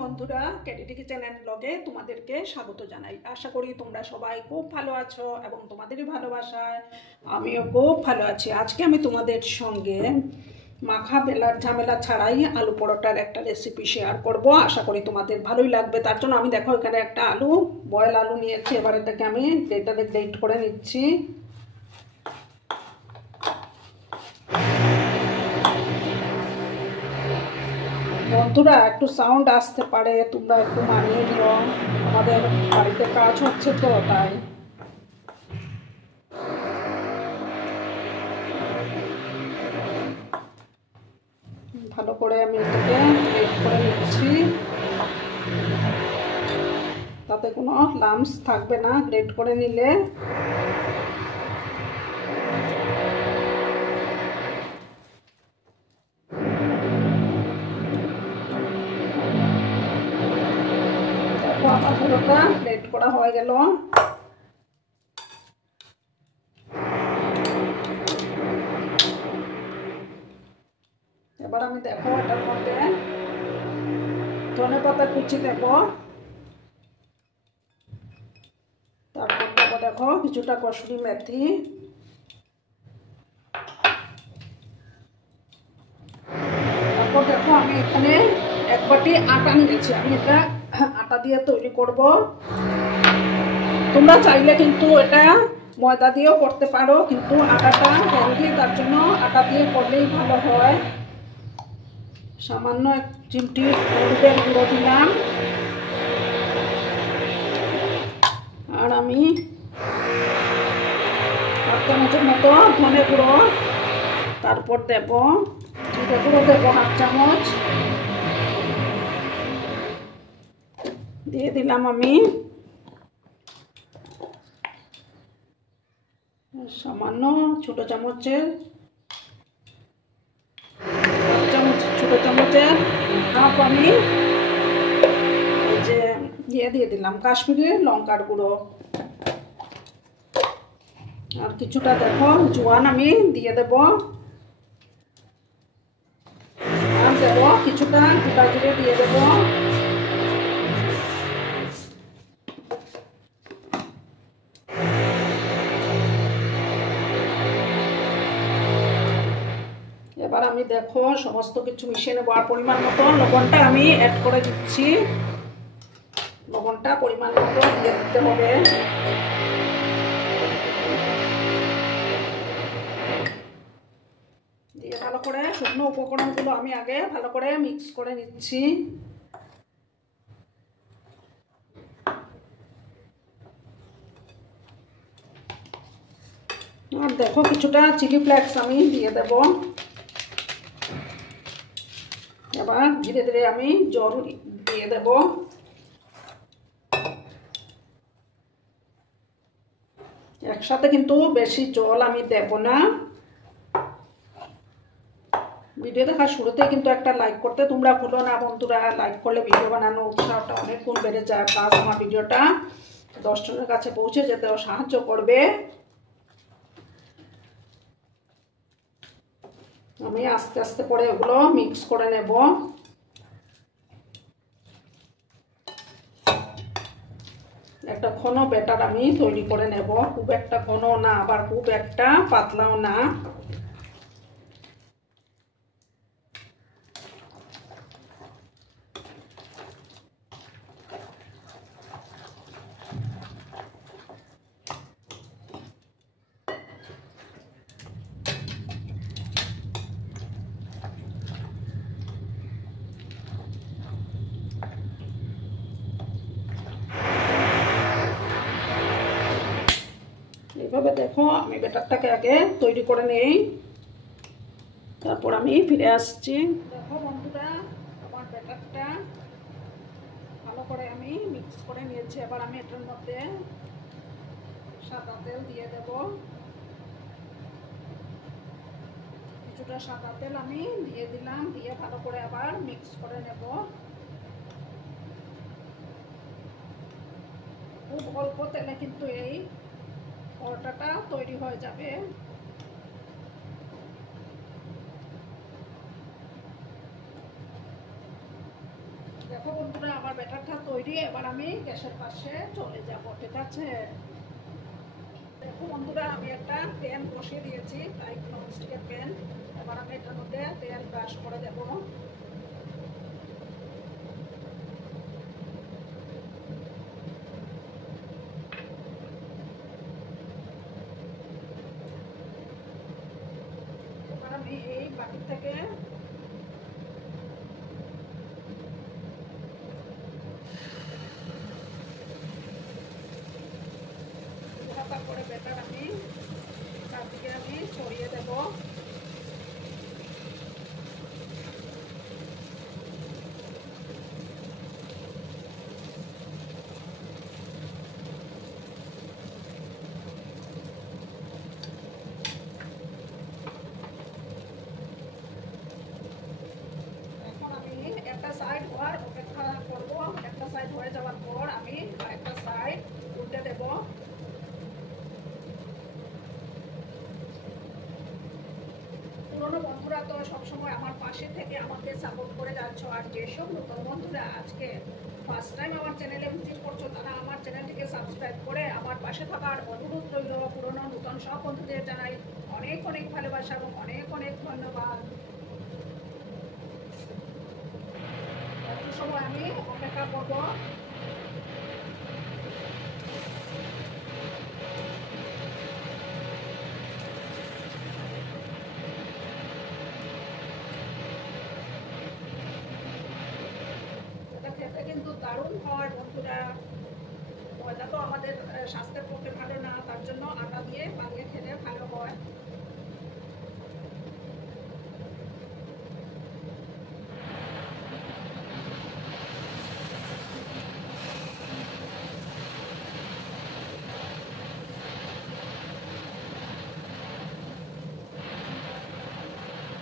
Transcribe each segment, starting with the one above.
বন্ধুরা, ক্যাটিটি কিচেন ব্লগে তোমাদেরকে স্বাগত জানাই। আশা করি তোমরা সবাই খুব ভালো আছো এবং তোমাদেরই ভালোবাসায় আমিও খুব ভালো আছি। আজকে আমি তোমাদের সঙ্গে মাখা বেলার ঝামেলা ছাড়াই আলু পরোটার একটা রেসিপি শেয়ার করব। আশা করি তোমাদের ভালোই লাগবে। তার জন্য আমি দেখো এখানে একটা বয়েল আলু নিয়েছি। এবার এটাকে আমি গ্রেটারে গ্রেট করে নিচ্ছি। বন্ধুরা, একটু সাউন্ড আসতে পারে, তোমরা একটু মানিয়ে নিও। আমাদের বাড়িতে কাজ হচ্ছে তো তাই। ভালো করে আমি এটাকে গ্রেট করে নিচ্ছি, তাতে কোনো লাম্পস থাকবে না গ্রেট করে নিলে। আমার পুরোটা গ্রেট করা হয়ে গেল। এবার আমি দেখো এটার মধ্যে ধনেপাতা কুচি দেব, তারপর দেবো দেখো কিছুটা কসুরি মেথি, তারপর দেখো আমি এখানে এক বাটি আটা নিয়েছি। আমি এটা আটা দিয়ে তৈরি করব। তোমরা চাইলে কিন্তু এটা ময়দা দিয়েও করতে পারো, কিন্তু আটাটা হেলদি, তার জন্য আটা দিয়ে করলেই ভালো হয়। সামান্য এক চিমটি হলুদের গুঁড়ো দিলাম, আর আমি 1 চামচের মতো ধনে গুঁড়ো, তারপর দেব জিরে গুঁড়ো দেবো 1/2 চামচ, দিয়ে দিলাম আমি সামান্য ছোট চামচের হাফ আমি এই যে দিয়ে দিলাম কাশ্মীরি লঙ্কার গুঁড়ো, আর কিছুটা দেখো জোয়ান আমি দিয়ে দেব, আর দেব কিছুটা গোটা জিরে দিয়ে দেব। এবার আমি দেখো সমস্ত কিছু মিশিয়ে নেবো, আর পরিমাণ মতো লবণটা আমি অ্যাড করে দিচ্ছি। লবণটা পরিমাণ মতো দিয়ে দিতে হবে। দিয়ে ভালো করে শুকনো উপকরণগুলো আমি আগে ভালো করে মিক্স করে নিচ্ছি। আর দেখো কিছুটা চিলি ফ্লেক্স আমি দিয়ে দেব। এবার ধীরে ধীরে আমি জল দিয়ে দেব। একসাথে কিন্তু বেশি জল আমি দেব না। ভিডিও দেখার শুরুতেই কিন্তু একটা লাইক করতে তোমরা ভুলো না বন্ধুরা। লাইক করলে ভিডিও বানানোর উৎসাহটা অনেক গুণ বেড়ে যায়, প্লাস আমার ভিডিওটা 10 জনের কাছে পৌঁছে যেতেও সাহায্য করবে। আমি আস্তে আস্তে করে এগুলো মিক্স করে নেব। একটা ঘন ব্যাটার আমি তৈরি করে নেব, খুব একটা ঘন না আবার খুব একটা পাতলাও না। এইভাবে দেখো আমি ব্যাটারটাকে আগে তৈরি করে নেই, তারপর আমি ফিরে আসছি। দেখো বন্ধুরা, আমার ব্যাটারটা ভালো করে আমি মিক্স করে নিয়েছি। এবার আমি এটার মধ্যে সাদা তেল দিয়ে দেব। কিছুটা সাদা তেল আমি দিয়ে দিলাম, দিয়ে ভালো করে আবার মিক্স করে নেব। খুব অল্প তেলে কিন্তু এই পরোটাটা তৈরি হয়ে যাবে। দেখো বন্ধুরা ব্যাটারটা তৈরি। এবার আমি গ্যাসের পাশে চলে যাব, ঠিক আছে? দেখো বন্ধুরা, আমি একটা প্যান বসিয়ে দিয়েছি, তাই ননস্টিকের প্যান। এবার আমি এটার মধ্যে তেল ব্রাশ করে দেব। এবার আমি এই বাটি থেকে হাতা করে ব্যাটার আমি চারদিকে আমি ছড়িয়ে দেব। এখন আমি একটা সাইড হওয়ার অপেক্ষা করব। একটা সাইড হয়ে যাওয়ার পর আমি আরেকটা সাইড উল্টে দেব। পুরনো বন্ধুরা তো সবসময় আমার পাশে থেকে আমাকে সাপোর্ট করে যাচ্ছ, আর যেসব নতুন বন্ধুরা আজকে ফার্স্ট টাইম আমার চ্যানেলে ভিজিট করছো, তারা আমার চ্যানেলটিকে সাবস্ক্রাইব করে আমার পাশে থাকার অনুরোধ রইল। পুরনো নতুন সব বন্ধুদের জানাই অনেক অনেক ভালোবাসা এবং অনেক অনেক ধন্যবাদ। একটু সময় আমি অপেক্ষা করব। এটা খেতে কিন্তু দারুণ হয় বন্ধুরা। ময়দা তো আমাদের স্বাস্থ্যের পক্ষে ভালো না, তার জন্য আটা দিয়ে বানিয়ে খেলে ভালো হয়।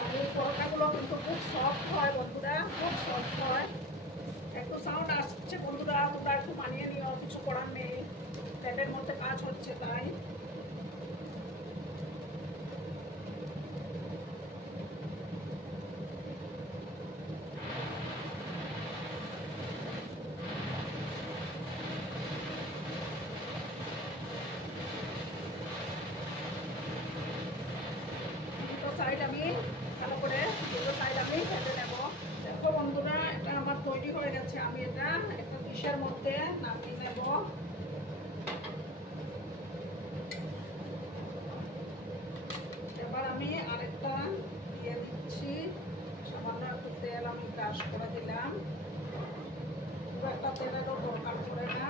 আর এই পরোটাগুলো কিন্তু খুব সফট হয় বন্ধুরা, খুব সফট হয়। একটু সাউন্ড আসছে বন্ধুরা, তোমরা একটু মানিয়ে নিও, কিছু করার নেই, প্যাডের মধ্যে কাজ হচ্ছে তাই। দুটো সাইড আমি ভালো করে দুটো সাইড আমি ভেজে নেব। দেখো বন্ধুরা, এটা আমার তৈরি হয়ে গেছে। আমি এটা একটা ডিশের মধ্যে নামিয়ে নেব। এবার আমি আরেকটা দিয়ে দিচ্ছি। সামান্য একটু তেল আমি ব্রাশ করে দিলাম। খুব একটা তেলেরও দরকার পড়ে না।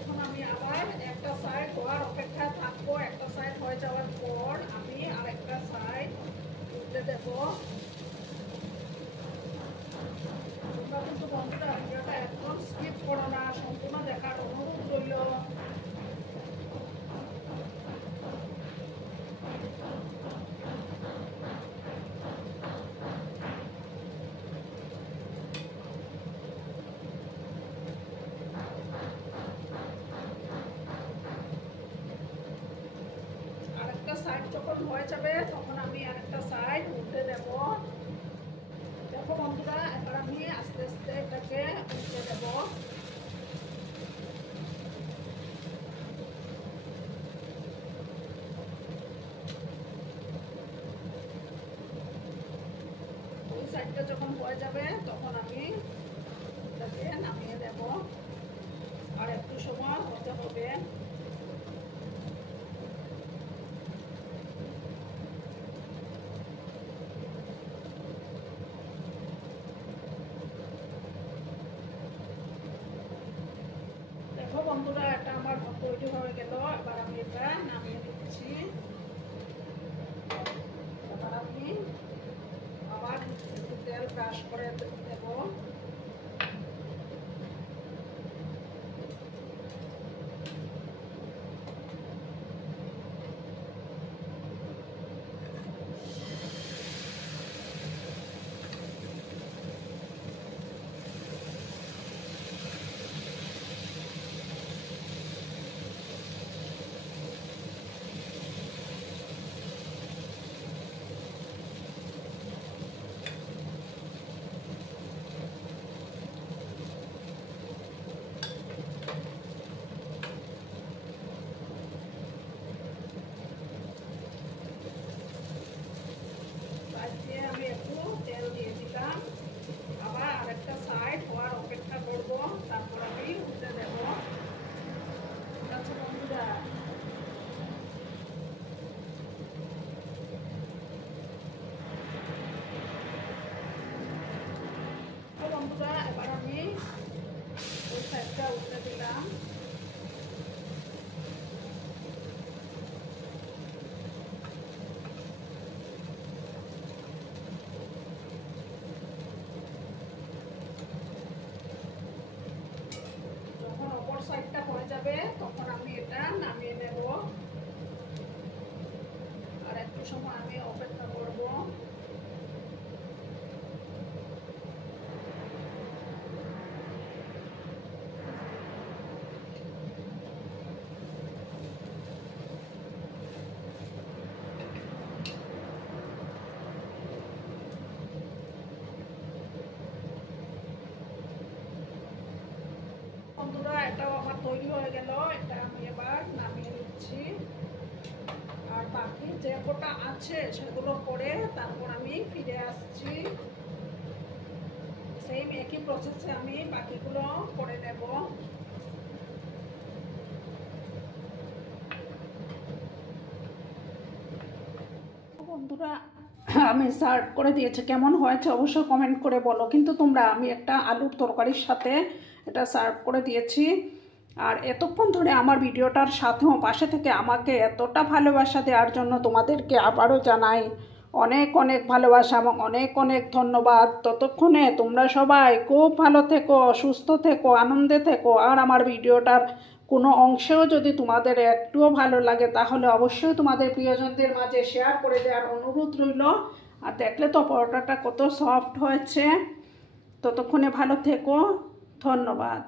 এখন আমি আবার একটা সাইড হওয়ার অপেক্ষায় থাকবো। একটা সাইড হয়ে যাওয়ার পর আমি আরেকটা সাইড উল্টে দেব। তোমরা কিন্তু বন্ধুরা ভিডিওটা একদম স্কিপ করো না, সম্পূর্ণ দেখার অনুরোধ রইল। আরেকটা সাইড যখন হয়ে যাবে তখন আমি আরেকটা সাইড উল্টে দেব। দেখো বন্ধুরা, এবার আমি আস্তে আস্তে এটাকে উল্টে দেব। ওই সাইডটা যখন হয়ে যাবে তখন আমি এটাকে নামিয়ে দেব। আর একটু সময় হতে হবে। দেখো বন্ধুরা, এটা আমার তৈরি হয়ে গেল। এবার আমি এটা নামিয়ে দিচ্ছি। এবার আমি আবার একটু তেল ব্রাশ করে দেব। তৈরি হয়ে গেল, এটা আমি এবার নামিয়ে নিচ্ছি। আর বাকি যে কটা আছে সেগুলো করে তারপর আমি ফিরে আসছি। সেম একই প্রসেসে আমি বাকিগুলো করে নেব। বন্ধুরা, আমি সার্ভ করে দিয়েছি, কেমন হয়েছে অবশ্যই কমেন্ট করে বলো। কিন্তু তোমরা, আমি একটা আলুর তরকারির সাথে এটা সার্ভ করে দিয়েছি। আর এতক্ষণ ধরে আমার ভিডিওটার সাথেও পাশে থেকে আমাকে এতটা ভালোবাসা দেওয়ার জন্য তোমাদেরকে আবারও জানাই অনেক অনেক ভালোবাসা এবং অনেক অনেক ধন্যবাদ। ততক্ষণে তোমরা সবাই খুব ভালো থেকো, সুস্থ থেকো, আনন্দে থেকো। আর আমার ভিডিওটার কোনো অংশেও যদি তোমাদের একটুও ভালো লাগে তাহলে অবশ্যই তোমাদের প্রিয়জনদের মাঝে শেয়ার করে দেওয়ার অনুরোধ রইল। আর দেখলে তো পরোটাটা কত সফট হয়েছে। ততক্ষণে ভালো থেকো, ধন্যবাদ।